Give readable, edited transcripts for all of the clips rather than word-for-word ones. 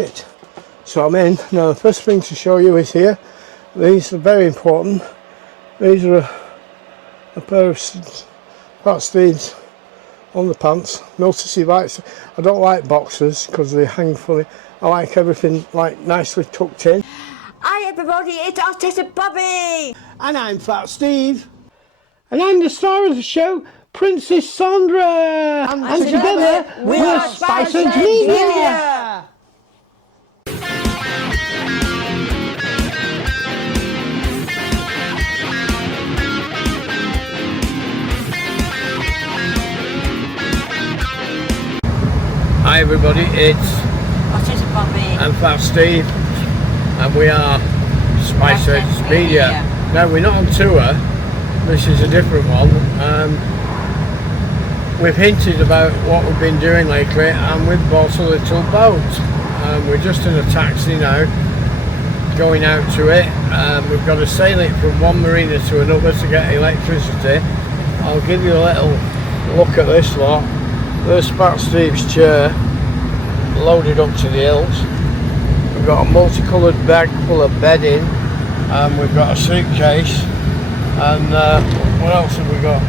shit. So I'm in. Now the first thing to show you is here. These are very important. These are a pair of Fat Steve's on the pants. Notice he likes, I don't like boxers because they hang funny. I like everything like nicely tucked in. Hi everybody, it's Autistic Bobbie! And I'm Fat Steve. And I'm the star of the show, Princess Sandra. And together we're Spice and Media. Hi everybody, it's Autistic Bobbie and Fat Steve, and we are Spice and Media. Now we're not on tour, this is a different one. We've hinted about what we've been doing lately, and we've bought a little boat. We're just in a taxi now, going out to it. We've got to sail it from one marina to another to get electricity. I'll give you a little look at this lot. There's Fat Steve's chair, loaded up to the hills. We've got a multicoloured bag full of bedding, and we've got a suitcase, and what else have we got?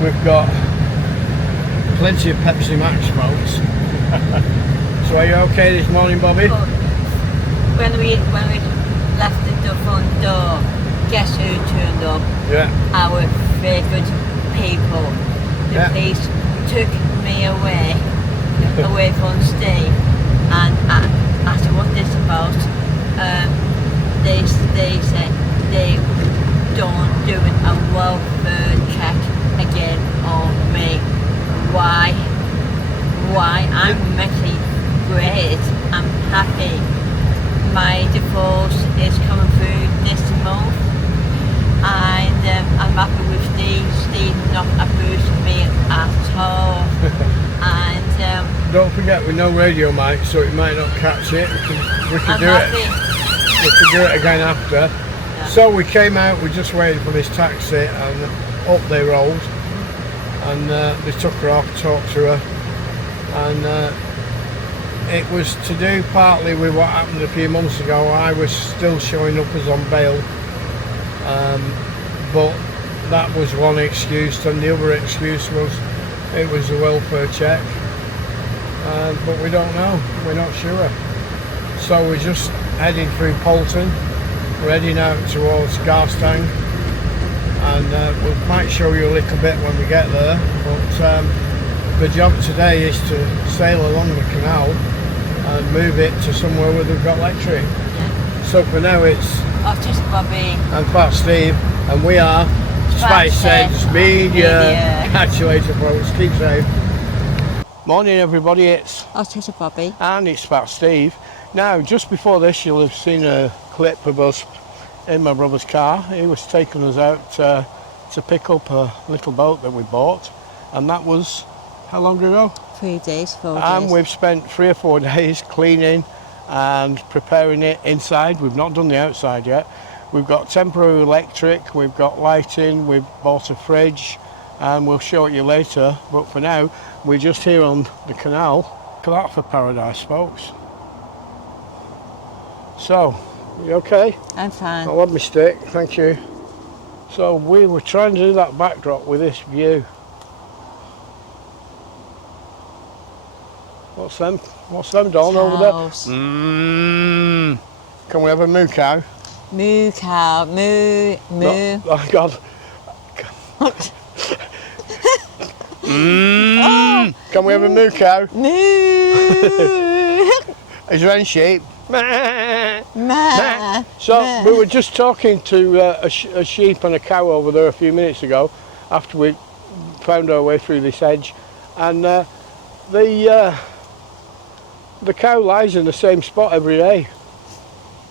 We've got plenty of Pepsi Max, folks. So are you okay this morning, Bobby? When we left the front door, guess who turned up? Yeah. Our favourite people. The police took me away from Steve, and I said, what's this about? They said they don't doing a welfare check again on me. Why? I'm mentally great. I'm happy. My divorce is coming through this month, and I'm happy with Steve. Steve not abusing me at all. And don't forget, with no radio mic, so it might not catch it. We can do it again after. Yeah. So we came out. We just waited for this taxi, and up they rolled. And they took her off, talked to her, and it was to do partly with what happened a few months ago. I was still showing up as on bail, but that was one excuse, and the other excuse was it was a welfare check, but we don't know, we're not sure. So we're just heading through Polton, we're heading out towards Garstang, and we might show you a little bit when we get there, but the job today is to sail along the canal and move it to somewhere where they've got electric. Yeah. So for now it's Autistic Bobbie and Fat Steve, and we are Spice and Media. Catch you later, folks, keep safe. Morning everybody, it's Autistic Bobbie and it's Fat Steve. Now just before this you'll have seen a clip of us in my brother's car. He was taking us out to pick up a little boat that we bought, and that was how long ago? 3 days, 4 days. And we've spent 3 or 4 days cleaning and preparing it inside. We've not done the outside yet. We've got temporary electric, we've got lighting, we've bought a fridge, and we'll show it you later. But for now, we're just here on the canal. Look at that for paradise, folks. So, you okay? I'm fine. I'll have my stick, thank you. So we were trying to do that backdrop with this view. What's them down over there? Can we have a moo cow? Moo cow, moo. No, oh God. Can we have a moo cow? Moo. Is there any sheep? Ma. So we were just talking to a sheep and a cow over there a few minutes ago, after we found our way through this hedge, and the cow lies in the same spot every day,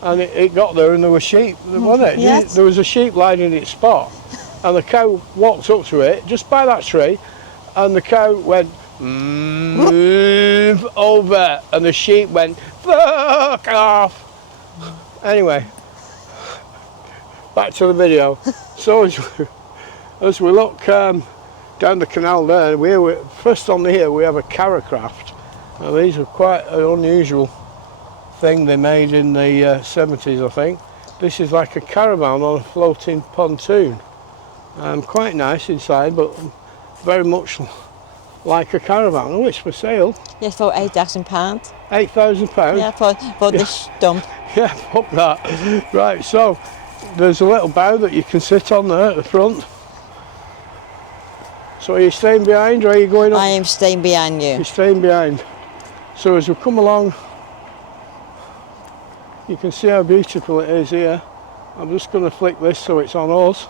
and it got there and there were sheep, wasn't it? Yes. There was a sheep lying in its spot, and the cow walked up to it just by that tree, and the cow went move over, and the sheep went fuck off. Anyway, back to the video. So as we look down the canal there, first on here we have a caracraft. Now these are quite an unusual thing they made in the 70s, I think. This is like a caravan on a floating pontoon. Quite nice inside, but very much like a caravan. Oh, it's for sale. Yes, for £8,000. £8,000? Yeah, for this dump. Yeah, fuck that. Right, so there's a little bow that you can sit on there at the front. So are you staying behind or are you going up? I am staying behind you. You're staying behind. So as we come along, you can see how beautiful it is here. I'm just going to flick this so it's on us.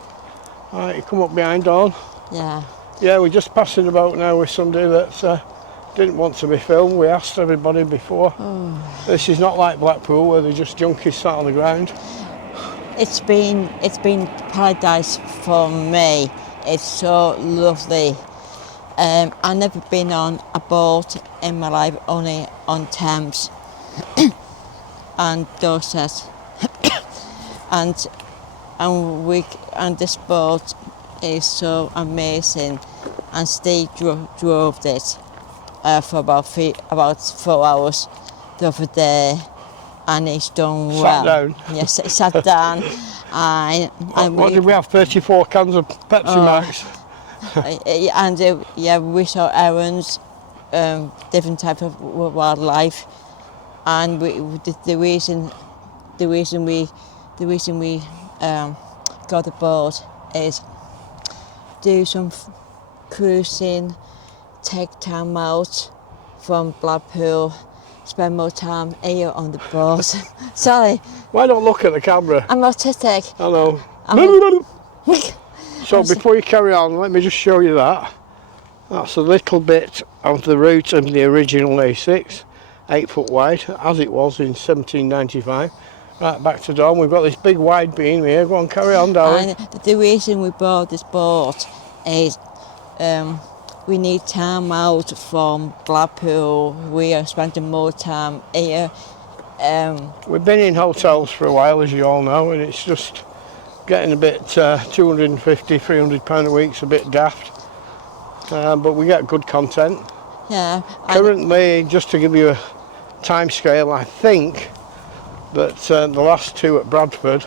Alright, you come up behind Dawn. Yeah. Yeah, we're just passing about now with somebody that didn't want to be filmed. We asked everybody before. Oh. This is not like Blackpool where they're just junkies sat on the ground. It's been paradise for me. It's so lovely. I've never been on a boat in my life, only on Thames and Dorset. and this boat is so amazing. And Steve drove it for about 4 hours the other day, and he's done well. Sat down. Yes, he sat down. What did we have? 34 cans of Pepsi Max. We saw herons, different type of wildlife, and the reason we got the boat is do some cruising, take time out from Blackpool, spend more time here on the boat. Sorry. Why don't look at the camera? I'm autistic. I know. So before you carry on, let me just show you that. That's a little bit of the route of the original A6, 8 foot wide, as it was in 1795. Right, back to Dawn. We've got this big wide beam here. Go on, carry on, darling. And the reason we bought this boat is we need time out from Blackpool. We are spending more time here. We've been in hotels for a while, as you all know, and it's just getting a bit £250, £300 a week's a bit daft. But we get good content. Yeah. Currently, just to give you a time scale, I think that the last two at Bradford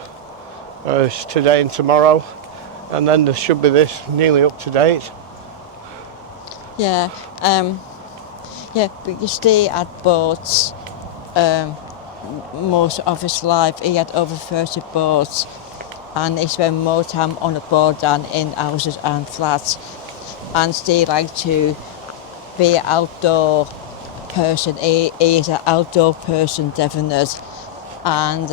is today and tomorrow, and then there should be this nearly up to date. Yeah, but you stay at boats most of his life. He had over 30 boats, and he spent more time on the boat than in houses and flats. And Steve liked to be an outdoor person. He is an outdoor person, definitely. And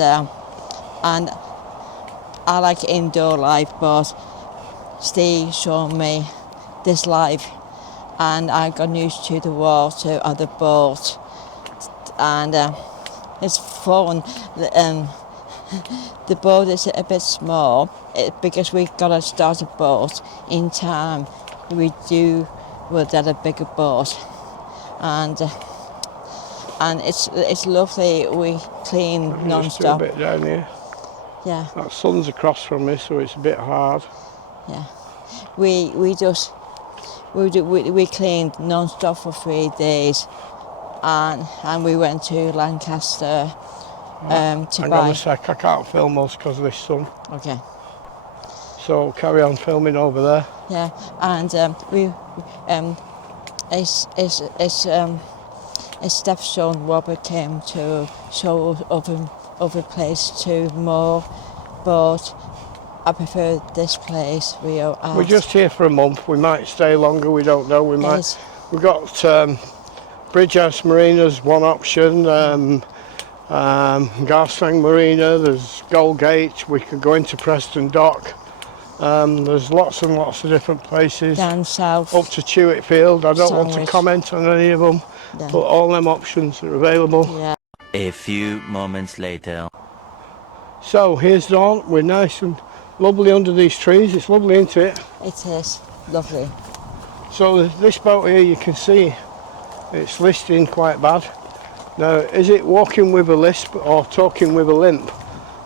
I like indoor life, but Steve showed me this life, and I got used to the water of the boat, and it's fun. The boat is a bit small because we gotta start a boat in time. We'll get a bigger boat, and it's lovely. We clean non-stop. A bit down here. Yeah. That sun's across from me, so it's a bit hard. Yeah. We cleaned non-stop for 3 days, and we went to Lancaster to Hang buy. on a sec, I can't film us because of this sun. Okay. So carry on filming over there. Yeah, and his stepson Robert came to show us other place to more, but I prefer this place. We're just here for a month. We might stay longer. We don't know. We might. Yes. We've got Bridge House Marina's one option. Garstang Marina. There's Goldgate. We could go into Preston Dock. There's lots and lots of different places. Down south. Up to Chewitfield. I don't want to Sandwich. comment on any of them, Yeah. but all them options are available. Yeah. A few moments later. So here's Dawn. We're nice and lovely under these trees. It's lovely, isn't it? It is lovely. So this boat here, you can see it's listing quite bad. Now, is it walking with a lisp or talking with a limp?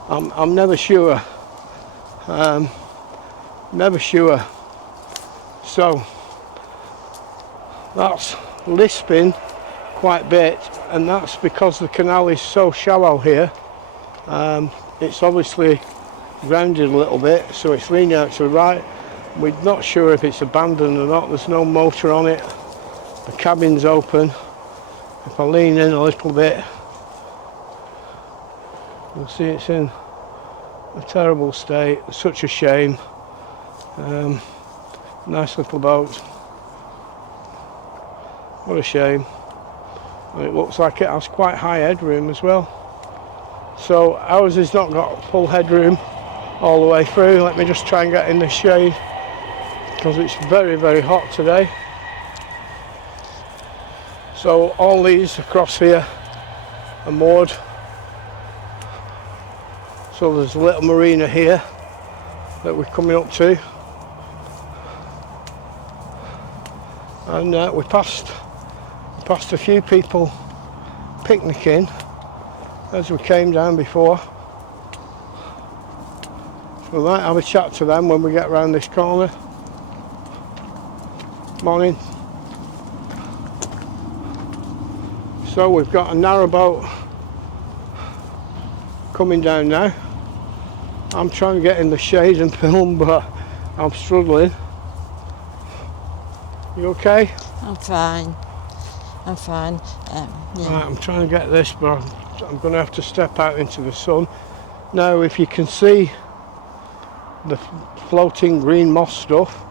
I'm never sure. Never sure. So that's lisping quite a bit, and that's because the canal is so shallow here. It's obviously grounded a little bit, so it's leaning out to the right. We're not sure if it's abandoned or not. There's no motor on it. The cabin's open. If I lean in a little bit, you'll see it's in a terrible state. Such a shame. Nice little boat. What a shame. And it looks like it has quite high headroom as well. So ours has not got full headroom all the way through. Let me just try and get in the shade because it's very, very hot today. So all these across here are moored. So there's a little marina here that we're coming up to. And we passed a few people picnicking as we came down before. So we might have a chat to them when we get round this corner. Morning. So we've got a narrowboat coming down now. I'm trying to get in the shade and film, but I'm struggling. You okay? I'm fine. I'm fine. Yeah. Right, I'm trying to get this, but I'm going to have to step out into the sun. Now, if you can see the floating green moss stuff,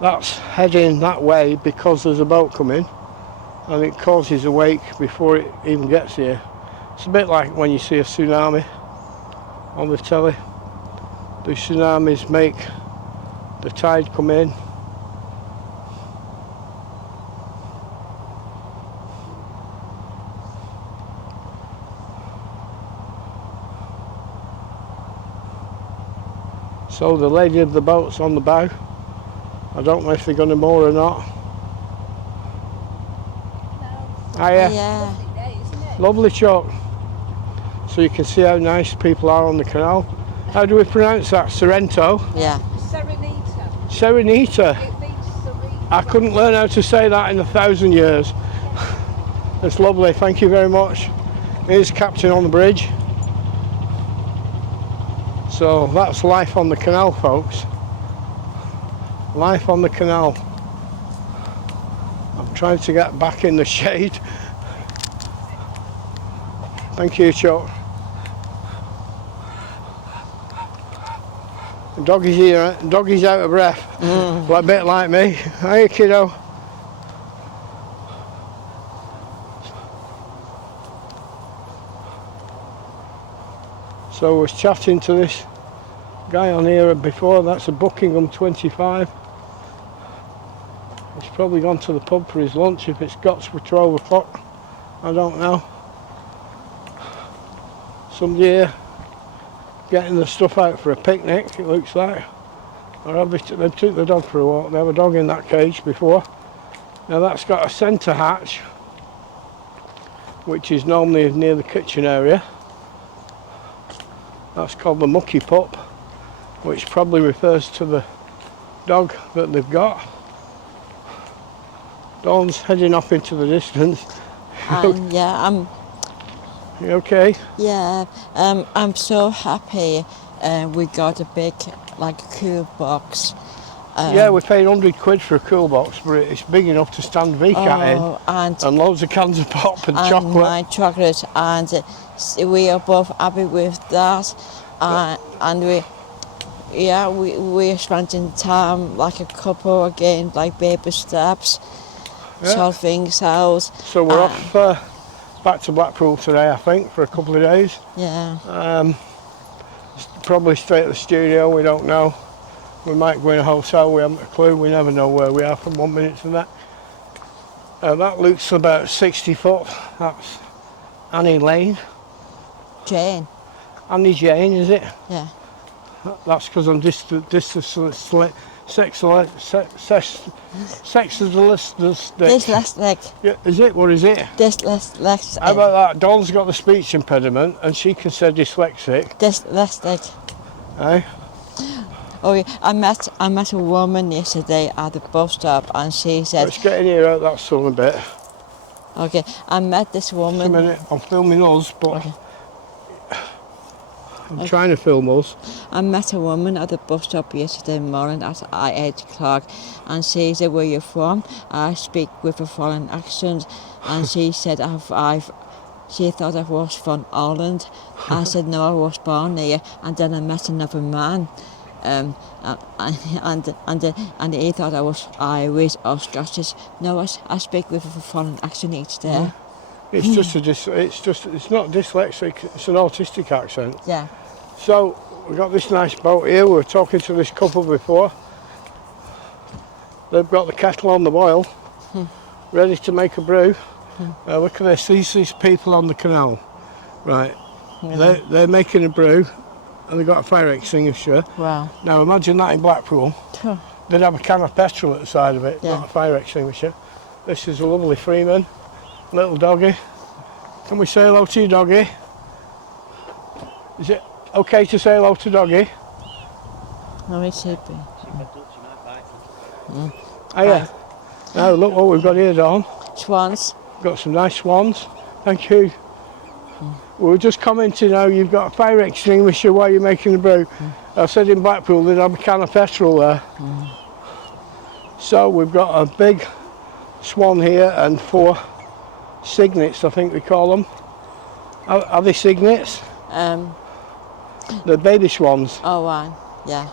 that's heading that way because there's a boat coming and it causes a wake before it even gets here. It's a bit like when you see a tsunami on the telly. The tsunamis make the tide come in. So the lady of the boat's on the bow. I don't know if they're going to moor or not. Hiya. Yeah. Lovely day, isn't it? Lovely chalk. So you can see how nice people are on the canal. How do we pronounce that? Sorrento? Yeah. Serenita. Serenita. It means serene. I couldn't learn how to say that in 1,000 years. It's lovely, thank you very much. Here's Captain on the bridge. So that's life on the canal, folks. Life on the canal. I'm trying to get back in the shade. Thank you, Chuck. The doggy's here, doggy's out of breath. A bit like me. Hiya, kiddo. So I was chatting to this guy on here before. That's a Buckingham 25. He's probably gone to the pub for his lunch if it's got for 12 o'clock. I don't know. Somebody here getting the stuff out for a picnic, it looks like. Or they took the dog for a walk. They have a dog in that cage before. Now that's got a centre hatch, which is normally near the kitchen area. That's called the mucky pup, which probably refers to the dog that they've got. Dawn's heading off into the distance. And yeah, You okay? I'm so happy we got a big, like, cool box. Yeah, we paid 100 quid for a cool box, but it's big enough to stand VCAT in. And loads of cans of pop and chocolate. My chocolate, and we are both happy with that. And we're spending time like a couple again, like baby steps, sort things out. So we're off back to Blackpool today, I think, for a couple of days. Yeah. Probably straight at the studio, we don't know. We might go in a hotel, we haven't a clue. We never know where we are from 1 minute to that. That looks about 60 foot. That's Annie Lane. Jane. Annie Jane, is it? Yeah. That's because I'm dyslexic. Yeah, is it? What is it? Dyslexic. How about that? Dawn's got the speech impediment and she can say dyslexic. Dyslexic. Eh? Oh, yeah. I met a woman yesterday at the bus stop, and she said, Let's get in here out that sun a bit. Okay, I met this Just a woman. minute, I'm filming us, but Okay. I'm trying to film us. I met a woman at the bus stop yesterday morning at I-8 and she said, "Where you from?" I speak with a foreign accent and she said, she thought I was from Ireland. I said, "No, I was born here." And then I met another man. And he thought I was Irish or Scottish. No, I speak with a foreign accent each day. It's just it's not dyslexic, it's an autistic accent. Yeah. So we've got this nice boat here. We were talking to this couple before. They've got the kettle on the boil, ready to make a brew. Look at this, these people on the canal. Right, Yeah. they're making a brew and they've got a fire extinguisher. Wow. Now imagine that in Blackpool. They'd have a can of petrol at the side of it, Yeah. not a fire extinguisher. This is a lovely Freeman, little doggy. Can we say hello to you, doggy? Is it okay to say hello to doggy? No, it should be. Oh yeah. Now look what we've got here, Dawn. Swans. Got some nice swans. Thank you. We were just commenting how you've got a fire extinguisher while you're making the brew. I said in Blackpool they'd have a can of petrol there. So we've got a big swan here and 4 cygnets, I think we call them. Are they cygnets? The baby swans. Oh, right. Yeah.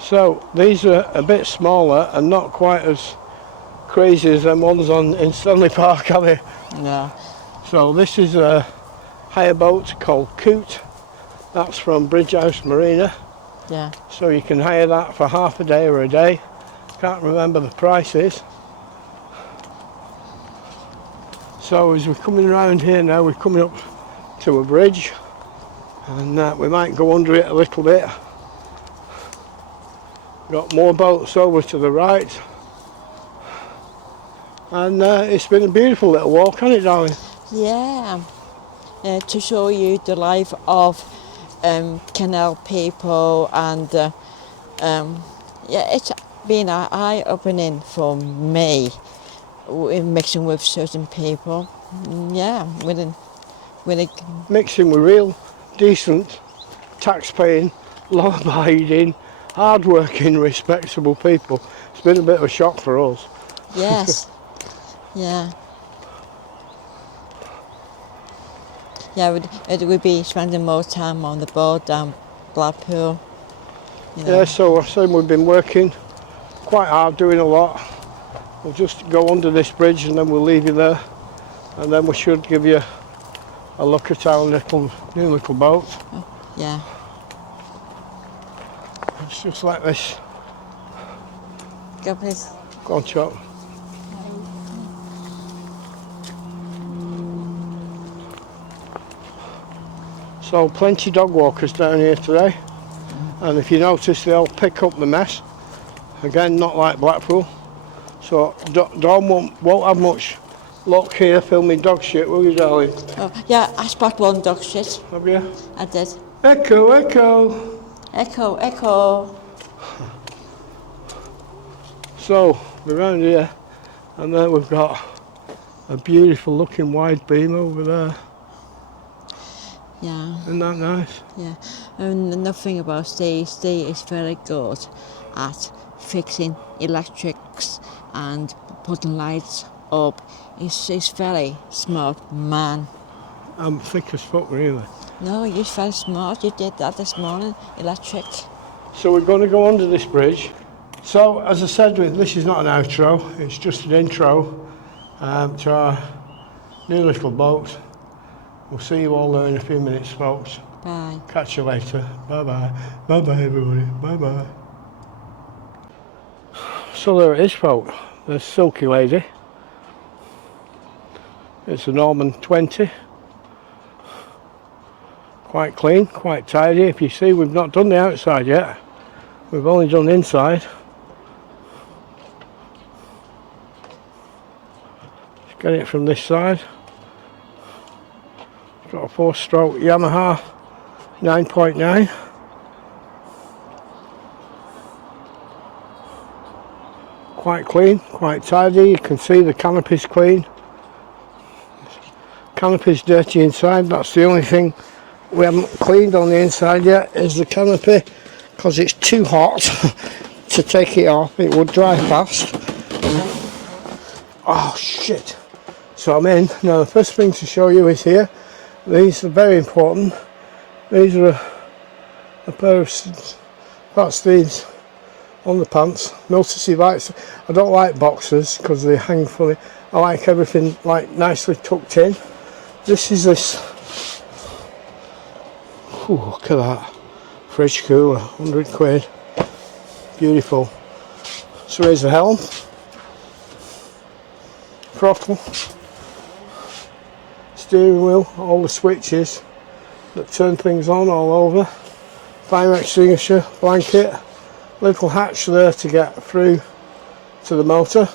So these are a bit smaller and not quite as crazy as them ones in Stanley Park, are they? Yeah. So this is a hire boat called Coot. That's from Bridge House Marina. Yeah. So you can hire that for half a day or a day. Can't remember the prices. So as we're coming around here now, we're coming up to a bridge and we might go under it a little bit. Got more boats over to the right. And it's been a beautiful little walk, hasn't it, darling? Yeah. To show you the life of canal people and yeah, it's been an eye-opening for me in mixing with certain people. Yeah, Mixing with real, decent, tax-paying, law-abiding, hard-working, respectable people. It's been a bit of a shock for us. yes, yeah. Yeah, it would be spending more time on the boat than Blackpool. You know. Yeah, so I said we've been working quite hard, doing a lot. We'll just go under this bridge and then we'll leave you there. And then we should give you a look at our new little boat. Yeah. It's just like this. Go please. Go on, Chop. So plenty dog walkers down here today. And if you notice, they all pick up the mess. Again, not like Blackpool. So Dawn won't have much luck here filming dog shit, will you, darling? Oh, yeah, I spot one dog shit. Have you? I did. Echo, echo. Echo, echo. So we're around here, and then we've got a beautiful looking wide beam over there. Yeah. Isn't that nice? Yeah, and another thing about Steve is very good at fixing electrics and putting lights up. He's very smart man. I'm thick as fuck, really. No, you're very smart. You did that this morning, electric. So we're going to go under this bridge. So as I said, this is not an outro, it's just an intro to our new little boat. We'll see you all there in a few minutes, folks. Bye. Catch you later. Bye-bye. Bye-bye, everybody. Bye-bye. So there it is, folks. The Sylk Lady. It's a Norman 20. Quite clean, quite tidy. If you see, we've not done the outside yet. We've only done the inside. Let's get it from this side. Got a 4-stroke Yamaha 9.9. quite clean, quite tidy. You can see the canopy's clean. Canopy's dirty inside. That's the only thing we haven't cleaned on the inside yet, is the canopy, because it's too hot to take it off. It would dry fast. Oh shit. So I'm in. Now the first thing to show you is here. These are very important. These are a pair of Fat Steve's underpants. Notice he likes, I don't like boxers because they hang fully. I like everything like nicely tucked in. This is this. Ooh, look at that. Fridge cooler, 100 quid. Beautiful. So here's the helm. Throttle. Steering wheel, all the switches that turn things on all over. Fire extinguisher, blanket, little hatch there to get through to the motor.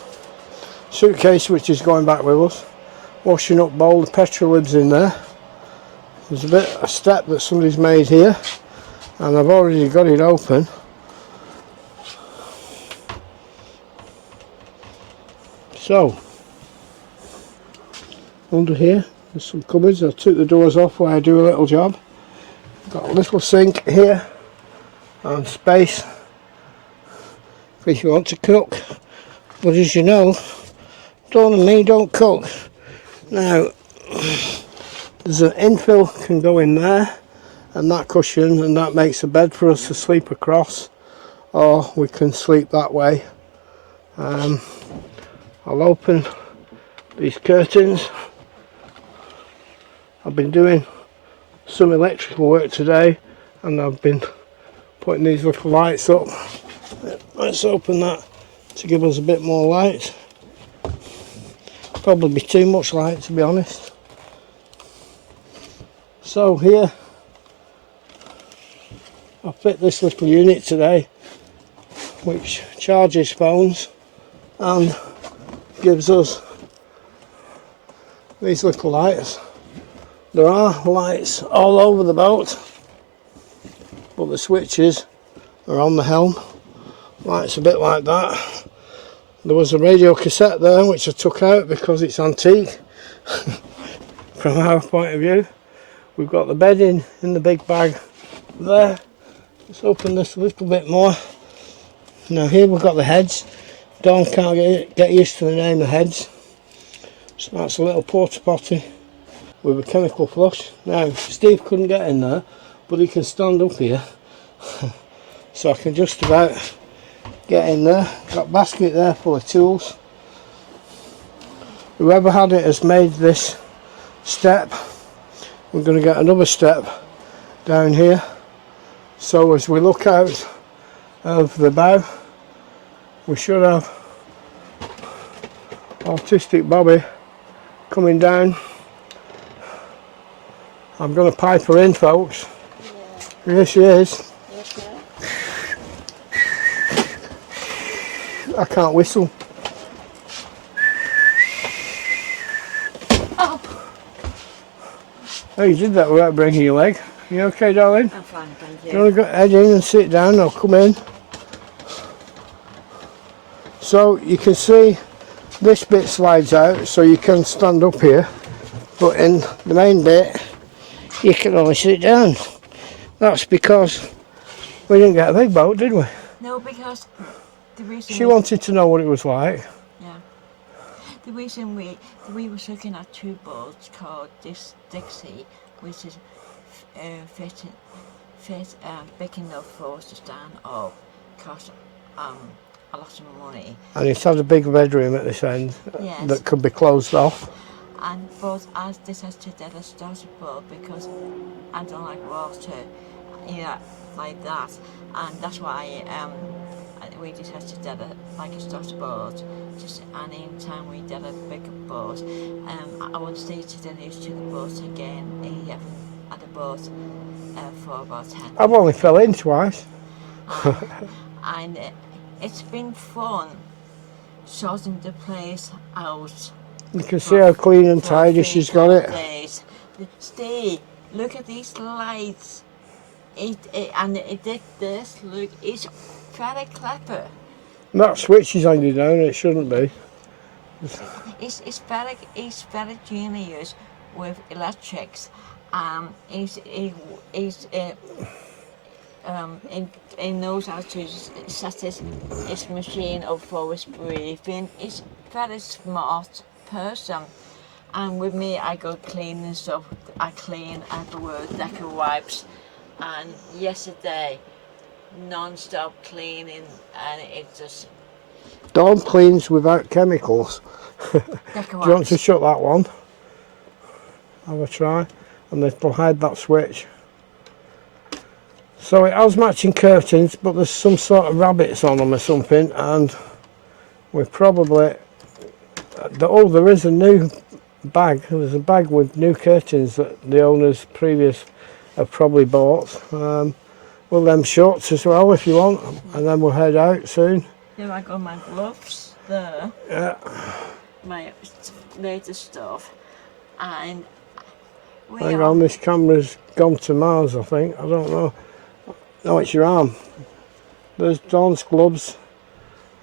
Suitcase which is going back with us. Washing up bowl, the petrol lib's in there. There's a step that somebody's made here, and I've already got it open. So, under here there's some cupboards. I took the doors off while I do a little job. Got a little sink here and space if you want to cook. But as you know, Dawn and me don't cook. Now, there's an infill can go in there, and that cushion, and that makes a bed for us to sleep across, or we can sleep that way. I'll open these curtains. I've been doing some electrical work today, and I've been putting these little lights up. Let's open that to give us a bit more light. Probably be too much light, to be honest. So here I fit this little unit today which charges phones and gives us these little lights. There are lights all over the boat, but the switches are on the helm. Lights a bit like that. There was a radio cassette there which I took out because it's antique from our point of view. We've got the bedding in the big bag there. Let's open this a little bit more. Now here we've got the heads. Dawn can't get used to the name of heads. So that's a little porta potty with a chemical flush. Now Steve couldn't get in there, but he can stand up here. So I can just about get in there. Got a basket there full of tools. Whoever had it has made this step. We're going to get another step down here, so as we look out of the bow we should have Autistic Bobbie coming down. I'm going to pipe her in, folks. Yeah. Here she is. Yes, I can't whistle. Oh, you did that without breaking your leg. You okay, darling? I'm fine, thank you. You want to go head in and sit down? I'll come in. So you can see this bit slides out, so you can stand up here, but in the main bit you can only sit down. That's because we didn't get a big boat, did we? No, because the reason she wanted to know what it was like. Yeah. The reason we was looking at two boats called this Dixie, which is fit big enough for us to stand up, cost a lot of money. And it had a big bedroom at this end. Yes. That could be closed off. And but as this has to get a starter boat because I don't like water, like that, and that's why we decided to get a starter boat. Just and in time we did a bigger boat. I want to stay to get used to the boat again. I haven't had a boat for about 10 years. I've only fell in twice. And it's been fun sorting the place out. You can see how clean and tidy she's got it. Days. Steve, look at these lights. It did this. Look, it's very clever. That switch is hanging down, it shouldn't be. It's very genius with electrics. He knows how to set his machine up for his breathing. He's very smart person. And with me, I go cleaning stuff. I clean everywhere, deck of wipes. And yesterday, non-stop cleaning, and it just Dawn cleans without chemicals. deck of Do you want to wipes. shut that one? Have a try. And it'll hide that switch. So it has matching curtains, but there's some sort of rabbits on them or something, and we're probably... Oh, there is a new bag. There's a bag with new curtains that the owners previous have probably bought. Well, them shorts as well if you want, and then we'll head out soon. Here I got my gloves there. Yeah. My latest stuff, and Hang on, this camera's gone to Mars, I think. I don't know. No, it's your arm. There's Dawn's gloves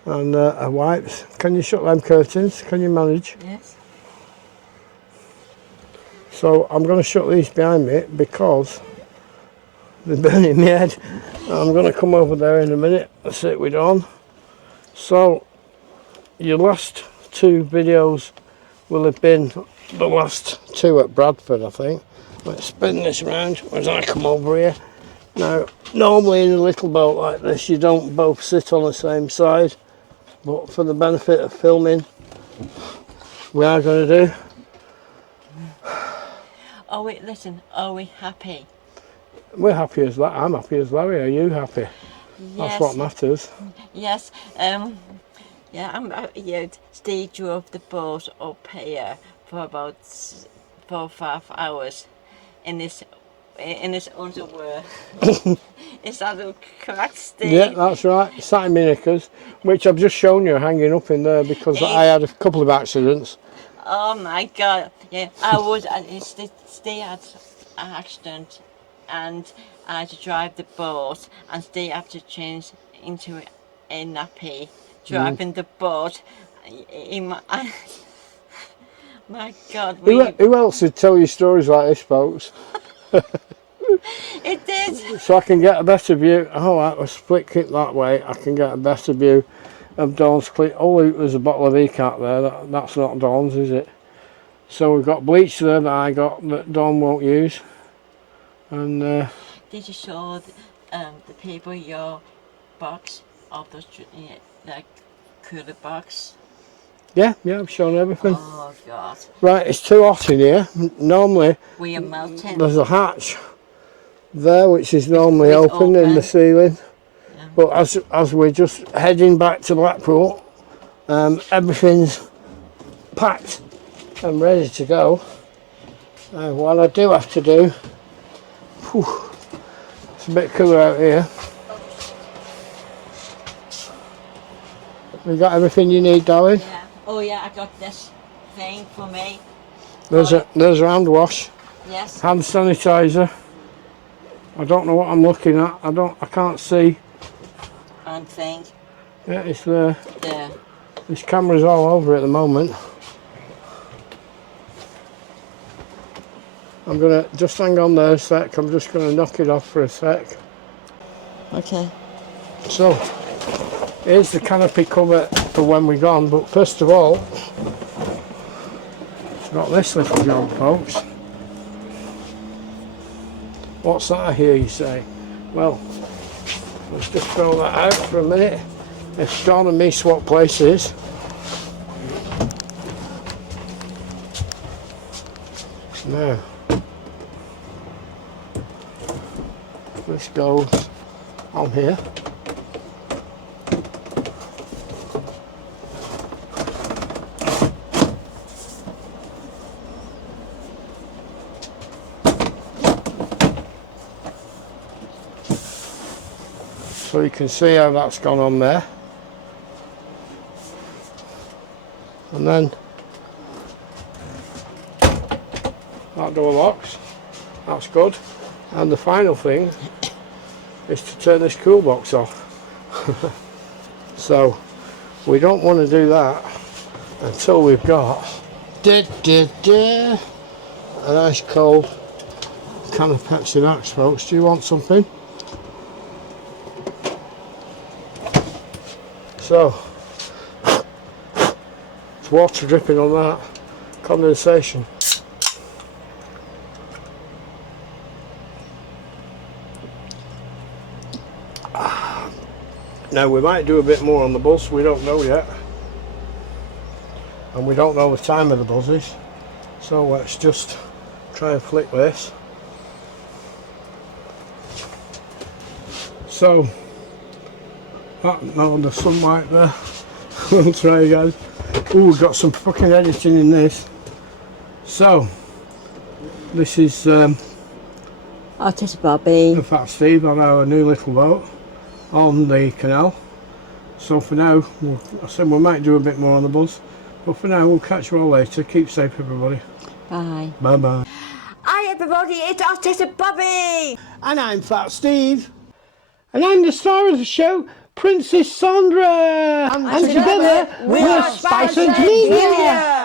and her wipes. Can you shut them curtains? Can you manage? Yes. So I'm going to shut these behind me because they're burning my head. I'm going to come over there in a minute and sit with Dawn. So your last two videos will have been the last two at Bradford, I think. Let's spin this round as I come over here. Now, normally in a little boat like this, you don't both sit on the same side, but for the benefit of filming, we are going to do. Oh wait, listen. Are we happy? We're happy as that. I'm happy as Larry. Are you happy? Yes. That's what matters. Yes. Yeah. Steve drove the boat up here for about 4 or 5 hours in his underwear. Is that correct, Steve? Yeah, that's right. Sat in my knickers, which I've just shown you hanging up in there because I had a couple of accidents. Oh my God! Yeah, I was. Steve had an accident, and I had to drive the boat, and Steve had to change into a nappy driving the boat. My God! Who else would tell you stories like this, folks? It did. So I can get a better view. Oh, I was split kick that way. I can get a better view of Dawn's clip. Oh, look, there's a bottle of E-Cat there. That's not Dawn's, is it? So we've got bleach there that I got that Dawn won't use. And Did you show the people your box of the cooler box? yeah, I've shown everything. Oh God! Right, it's too hot in here. Normally We are melting. there's a hatch there which is normally It's open in the open. ceiling. But as we're just heading back to Blackpool, everything's packed and ready to go. What I do have to do, it's a bit cooler out here. We got everything you need, darling. Yeah. Oh yeah, I got this thing for me. There's a hand wash, Yes. hand sanitizer. I don't know what I'm looking at. I can't see. And thing. Yeah, it's there. There. This camera's all over at the moment. I'm gonna just hang on there a sec. I'm just gonna knock it off for a sec. Okay. So here's the canopy cover for when we're gone. But first of all, it's got this little job, folks. What's that I hear you say? Well, let's just throw that out for a minute. If Dawn and me swap places. Now, this goes on here. So you can see how that's gone on there. And then that door locks. That's good. And the final thing is to turn this cool box off. So we don't want to do that until we've got a nice cold can of Pepsi Max, folks. Do you want something? So, it's water dripping on that, condensation. Now we might do a bit more on the buzz, we don't know yet. And we don't know the time of the buzzes. So let's just try and flick this. So, no, the sunlight there. We'll try again. Ooh, we've got some fucking editing in this. So, this is Autistic Bobbie the Fat Steve on our new little boat on the canal. So for now, I said we might do a bit more on the buzz, but for now we'll catch you all later. Keep safe, everybody. Bye. Bye bye. Hi everybody, it's Autistic Bobbie! And I'm Fat Steve. And I'm the star of the show, Princess Sandra. And together we're Spice and Media.